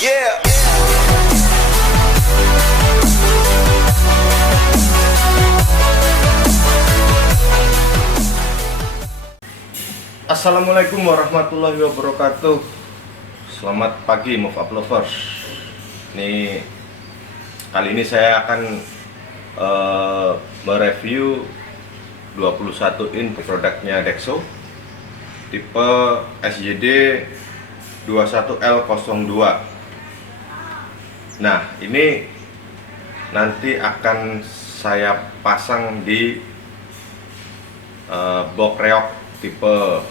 Yeah. Assalamualaikum warahmatullahi wabarakatuh. Selamat pagi Move Up Lovers. Nih, kali ini saya akan mereview 21 in produknya Dexo tipe SJD 21L02. Nah, ini nanti akan saya pasang di box reok tipe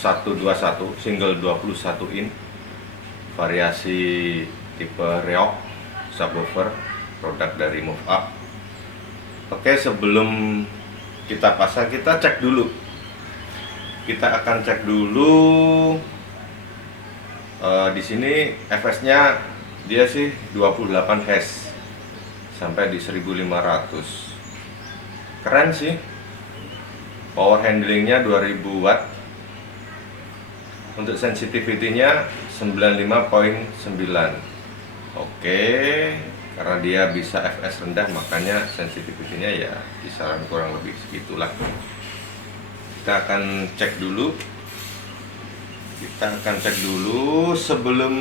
121 single 21 in, variasi tipe reok subwoofer produk dari Move Up. Oke, sebelum kita pasang, kita cek dulu. Kita akan cek dulu di sini fs-nya dia sih 28 Hz sampai di 1500. Keren sih. Power handlingnya 2000 watt. Untuk sensitivity-nya 95.9. Oke, karena dia bisa fs rendah, makanya sensitivity-nya ya kisaran kurang lebih segitulah. Kita akan cek dulu. Sebelum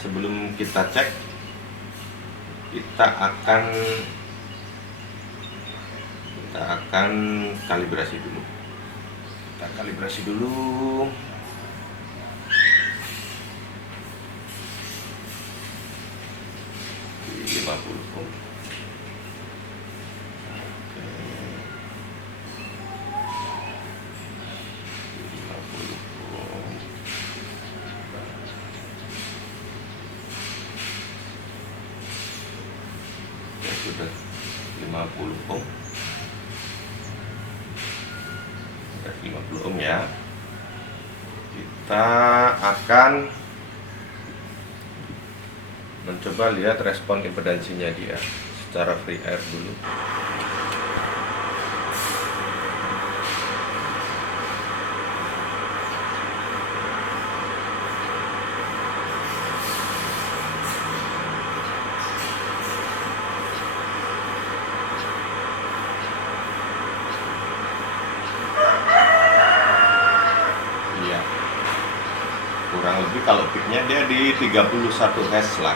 sebelum kita cek, kita akan kalibrasi dulu. Kita kalibrasi dulu. Di 50 ohm. Oke. Di 50 ohm. Ya sudah 50 ohm. 50 ohm ya. Kita akan mencoba lihat respon impedansinya dia secara free air dulu. Kurang lebih kalau peaknya dia di 31 Hz lah,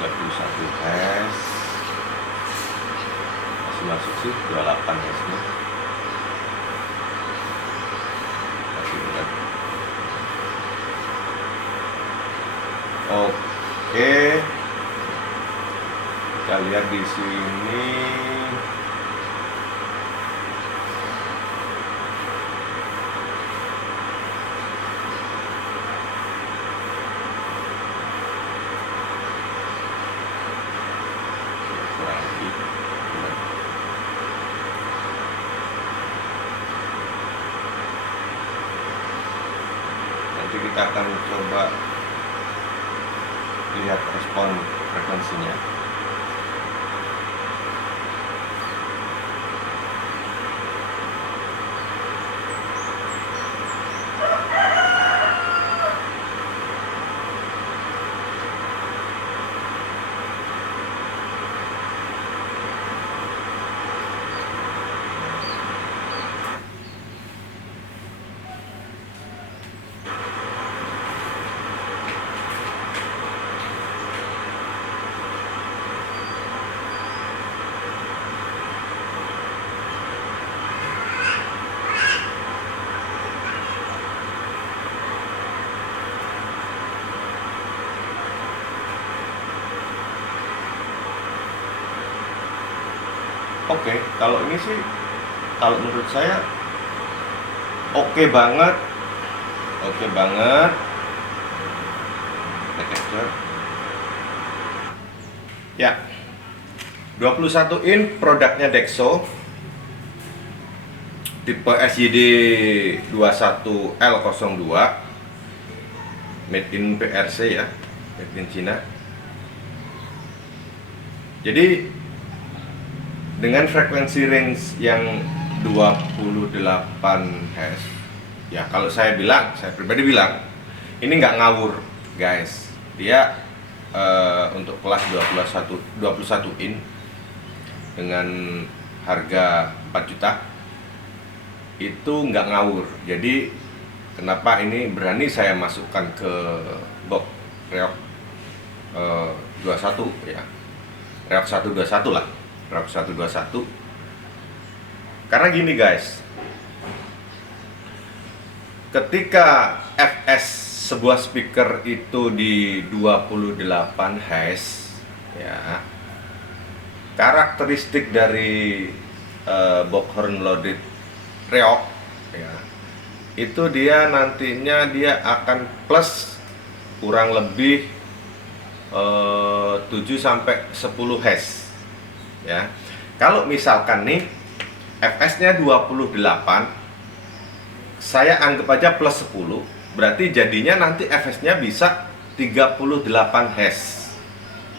31 Hz, masih masuk sih 28 Hz nya, masih benar. Oke, kita lihat di sini. Nanti kita akan coba lihat respon frekuensinya. Oke, kalau ini sih, kalau menurut saya oke banget. Kita capture. Ya, 21 in produknya Dexo tipe SJD 21L02, made in PRC ya, made in China. Jadi dengan frekuensi range yang 28 Hz, ya kalau saya pribadi bilang Ini nggak ngawur guys, dia untuk kelas 21 in dengan harga 4 juta itu nggak ngawur. Jadi kenapa ini berani saya masukkan ke box reok 21 ya, reok 121 lah, reok 121. Karena gini guys, ketika fs sebuah speaker itu di 28 Hz ya, karakteristik dari box horn loaded reok ya, itu dia nantinya dia akan plus kurang lebih 7 sampai 10 Hz ya. Kalau misalkan nih fs-nya 28, saya anggap aja plus 10, berarti jadinya nanti fs-nya bisa 38 Hz,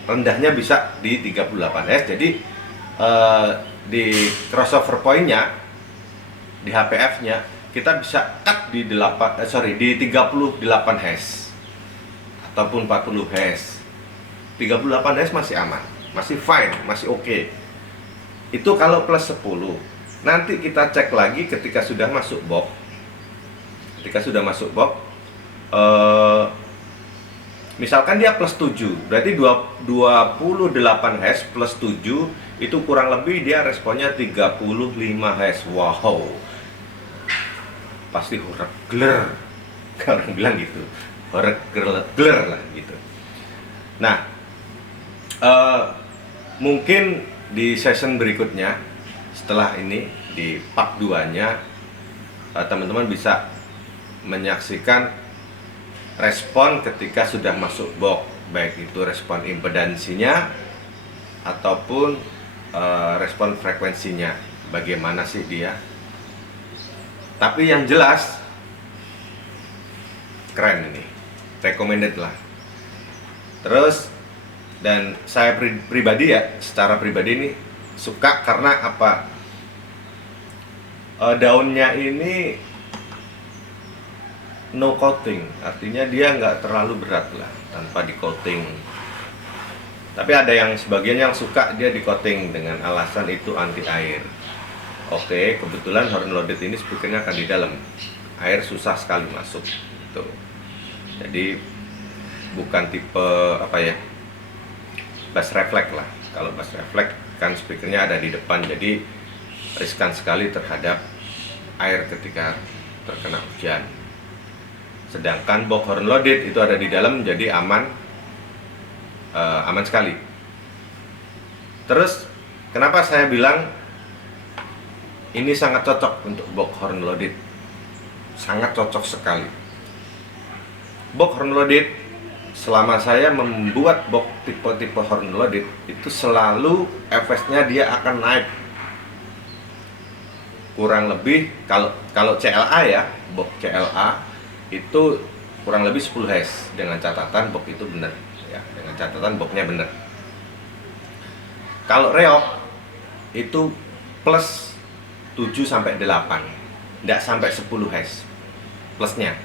rendahnya bisa di 38 Hz. Jadi di crossover point-nya, di HPF-nya kita bisa cut di 38 Hz ataupun 40 Hz. 38 Hz masih aman, masih fine, masih oke. Itu kalau plus 10. Nanti kita cek lagi ketika sudah masuk box. Ketika sudah masuk box, misalkan dia plus 7, berarti 28 Hz plus 7 itu kurang lebih dia responnya 35 Hz. Wow, pasti horeg-gler, orang bilang gitu, horeg-gler lah gitu. Nah, mungkin di session berikutnya setelah ini, di part 2 nya, teman-teman bisa menyaksikan respon ketika sudah masuk box, baik itu respon impedansinya ataupun respon frekuensinya, bagaimana sih dia. Tapi yang jelas keren ini, recommended lah. Terus, dan saya pribadi ya, secara pribadi ini suka karena apa, daunnya ini no coating, artinya dia nggak terlalu berat lah tanpa di coating. Tapi ada yang sebagian yang suka dia di coating dengan alasan itu anti air. Oke, kebetulan horn loaded ini speakernya akan di dalam, air susah sekali masuk tuh. Jadi bukan tipe apa ya, bass reflect lah. Kalau bass reflect kan speakernya ada di depan, jadi riskan sekali terhadap air ketika terkena hujan. Sedangkan box horn loaded itu ada di dalam, jadi aman, aman sekali. Terus kenapa saya bilang ini sangat cocok untuk box horn loaded? Sangat cocok sekali. Box horn loaded, selama saya membuat box tipe-tipe horn loaded itu selalu fs-nya dia akan naik kurang lebih, kalau CLA ya, box CLA itu kurang lebih 10 Hz dengan catatan box itu benar ya, dengan catatan boxnya benar. Kalau reok itu plus 7 sampai 8, tidak sampai 10 Hz plusnya.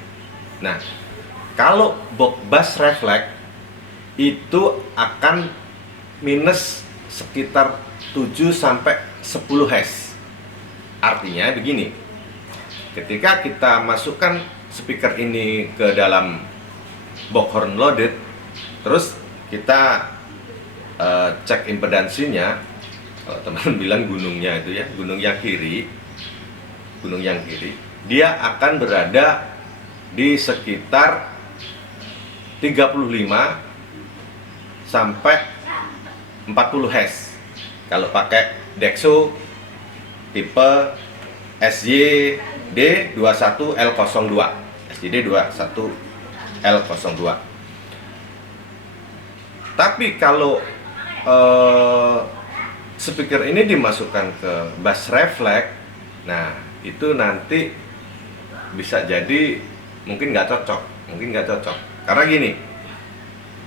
Nah, kalau box bass reflect itu akan minus sekitar 7 sampai 10 Hz. Artinya begini, ketika kita masukkan speaker ini ke dalam box horn loaded, terus kita cek impedansinya. Kalau teman bilang gunungnya itu ya, gunung yang kiri, dia akan berada di sekitar 35 sampai 40 Hz. Kalau pakai Dexo tipe SYD21L02, SYD21L02. Tapi kalau speaker ini dimasukkan ke bass reflect, nah itu nanti bisa jadi mungkin nggak cocok. Karena gini,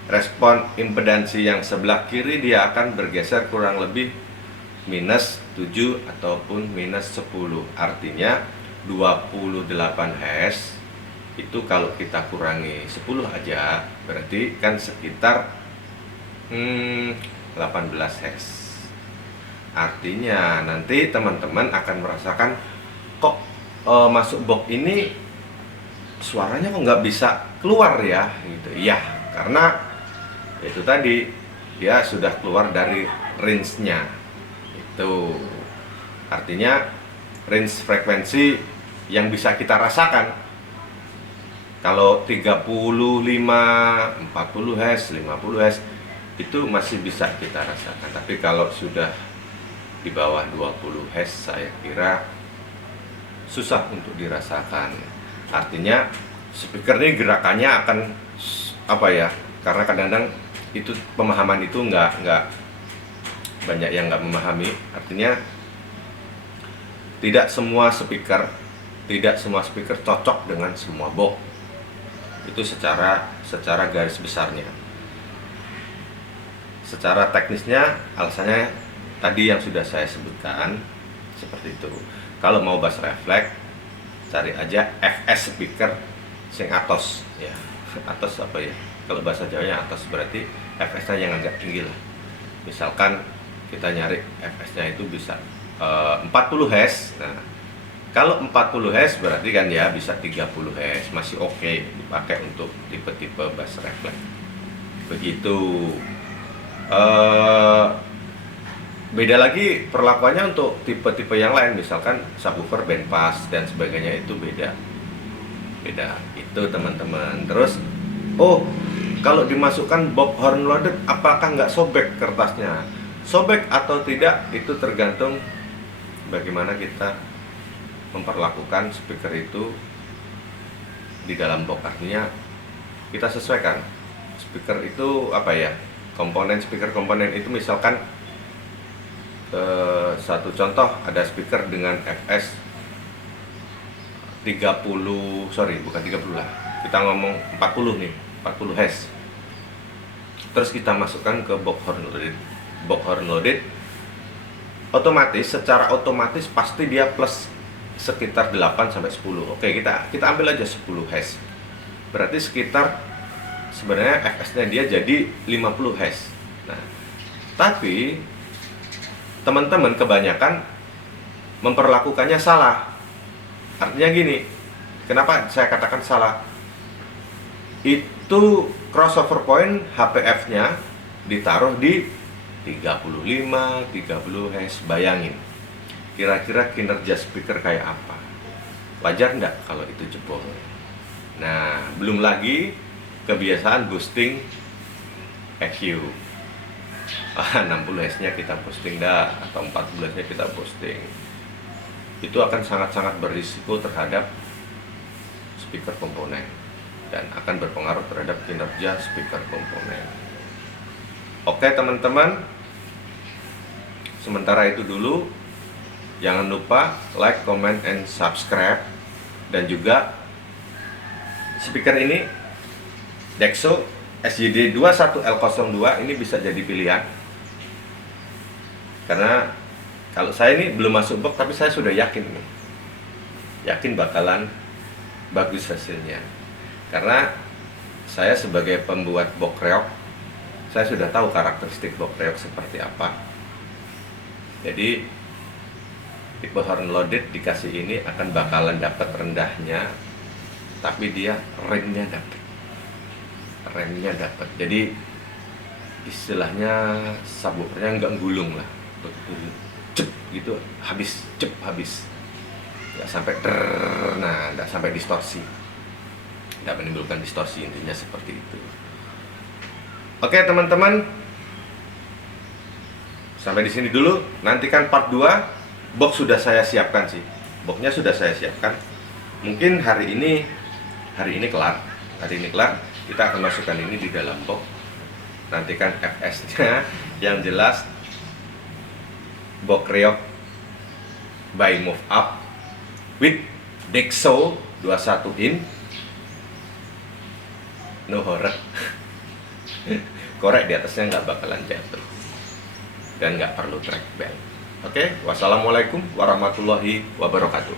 respon impedansi yang sebelah kiri dia akan bergeser kurang lebih minus 7 ataupun minus 10. Artinya 28 Hz itu kalau kita kurangi 10 aja berarti kan sekitar 18 Hz. Artinya nanti teman-teman akan merasakan kok masuk box ini suaranya kok nggak bisa keluar ya gitu ya, karena itu tadi dia sudah keluar dari range-nya. Itu artinya range frekuensi yang bisa kita rasakan. Kalau 35, 40 Hz, 50 Hz itu masih bisa kita rasakan. Tapi kalau sudah di bawah 20 Hz saya kira susah untuk dirasakan. Artinya speaker ini gerakannya akan apa ya? Karena kadang-kadang itu pemahaman itu nggak banyak yang nggak memahami. Artinya tidak semua speaker cocok dengan semua box. Itu secara garis besarnya. Secara teknisnya alasannya tadi yang sudah saya sebutkan seperti itu. Kalau mau bass reflect cari aja FS speaker sing atos ya. Atos apa ya? Kalau bahasa Jawanya atos berarti FS-nya yang agak tinggi lah. Misalkan kita nyari FS-nya itu bisa 40 Hz. Nah, kalau 40 Hz berarti kan ya bisa 30 Hz, masih oke dipakai untuk tipe-tipe bass reflect. Begitu. Beda lagi perlakuannya untuk tipe-tipe yang lain, misalkan subwoofer, bandpass dan sebagainya itu beda itu teman-teman. Terus kalau dimasukkan box horn loaded apakah nggak sobek kertasnya? Sobek atau tidak itu tergantung bagaimana kita memperlakukan speaker itu di dalam box. Artinya kita sesuaikan speaker itu apa ya, speaker komponen itu misalkan satu contoh ada speaker dengan FS 30, bukan 30 lah, kita ngomong 40 nih, 40 Hz. Terus kita masukkan ke box horn loaded, secara otomatis pasti dia plus sekitar 8 sampai 10. Oke, kita ambil aja 10 Hz. Berarti sekitar sebenarnya FS-nya dia jadi 50 Hz. Nah, tapi teman-teman kebanyakan memperlakukannya salah. Artinya gini, kenapa saya katakan salah? Itu crossover point HPF-nya ditaruh di 35, 30 Hz. Bayangin, kira-kira kinerja speaker kayak apa? Wajar enggak kalau itu jebol? Nah, belum lagi kebiasaan boosting EQ. 60 Hz-nya kita boosting dah, atau 40 Hz-nya kita boosting. Itu akan sangat-sangat berisiko terhadap speaker komponen dan akan berpengaruh terhadap kinerja speaker komponen. Oke teman-teman, sementara itu dulu. Jangan lupa like, comment, and subscribe. Dan juga speaker ini Dexo SJD21L02 ini bisa jadi pilihan. Karena kalau saya ini belum masuk box, tapi saya sudah yakin bakalan bagus hasilnya. Karena saya sebagai pembuat box reog, saya sudah tahu karakteristik box reog seperti apa. Jadi tipe horn loaded dikasih ini akan bakalan dapat rendahnya, tapi dia remnya dapat. Jadi istilahnya subwoofernya nggak gulung lah, cep gitu, habis nggak sampai nggak sampai distorsi, nggak menimbulkan distorsi, intinya seperti itu. Oke teman-teman, sampai di sini dulu. Nantikan part 2. Box sudah saya siapkan sih, boxnya sudah saya siapkan. Mungkin hari ini kelar, kita akan masukkan ini di dalam box. Nantikan FS-nya yang jelas box reog by Move Up with Dexo 21 in, no horror. Korek di atasnya nggak bakalan jatuh dan nggak perlu track bell. Oke, wassalamualaikum warahmatullahi wabarakatuh.